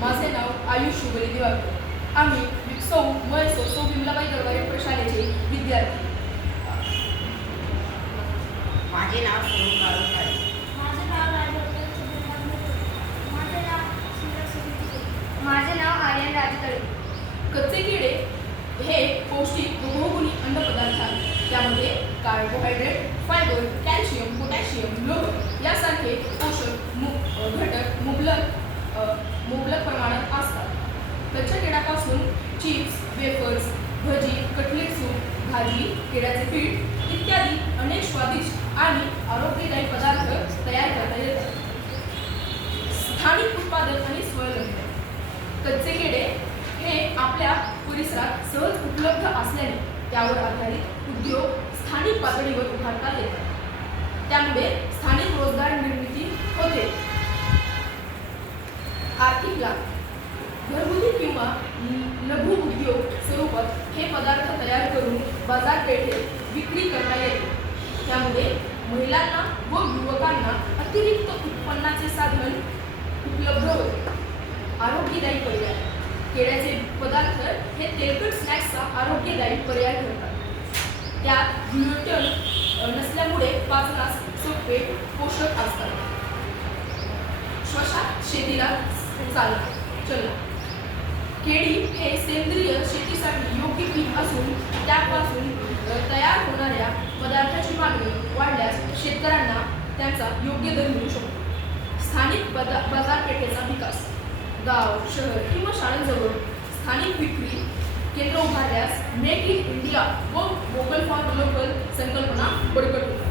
माझे नाव आयुष शुभली दिवाकर. आम्ही सौ विमलाबाई दरबारे प्रशालेचे विद्यार्थी. माझे नाव सोनू काळे. माझे नाव राजवर्धन सुब्रमण्यम. माझे नाव सुंदर सुनील. माझे नाव आर्यन राजतळे. कच्चे किडे हे पौष्टिक व बहुगुणी अन्नपदार्थ आहेत. त्यामध्ये कार्बोहायड्रेट, फायबर, कॅल्शियम, पोटॅशियम, लोह यासारखे पोषक घटक मुबलक प्रमाणात असतात. कच्च्या किड्यापासून चिप्स, वेफर्स, भजी, कटलेट सूप, भाजी, केळ्याचे पीठ इत्यादी अनेक स्वादिष्ट आणि आरोग्यदायी पदार्थ तयार करता येतात. स्थानिक उत्पादन आणि स्वयंलंघन. कच्चे केडे हे आपल्या परिसरात सहज उपलब्ध असल्याने त्यावर आधारित उद्योग स्थानिक पातळीवर उभारता येतात. त्यामुळे स्थानिक रोजगार निर्मिती होते. आर्थिक लाभ. घरगुती किंवा लघु उद्योग स्वरूपात हे पदार्थ तयार करून बाजारपेठेत विक्री करता येते. त्यामुळे महिलांना व युवकांना अतिरिक्त उत्पन्नाचे साधन उपलब्ध होते. आरोग्यदायी पर्याय. केळ्याचे पदार्थ हे तेलकट स्नॅक्सचा आरोग्यदायी पर्याय ठरतात. त्यात ग्लुटेन नसल्यामुळे पाचनास सोपे, पोषक असतात. श्वसन शेतीला चालना. केळी हे सेंद्रिय शेतीसाठी योग्य पीक असून त्यापासून तयार होणाऱ्या पदार्थाची मागणी वाढल्यास शेतकऱ्यांना त्यांचा योग्य दर मिळू शकतो. स्थानिक बाजारपेठेचा विकास. गाव, शहर किंवा शाळांजवळ स्थानिक विक्री केंद्र उभारल्यास मेक इन इंडिया व वोकल फॉर लोकल संकल्पना बळकट होतात.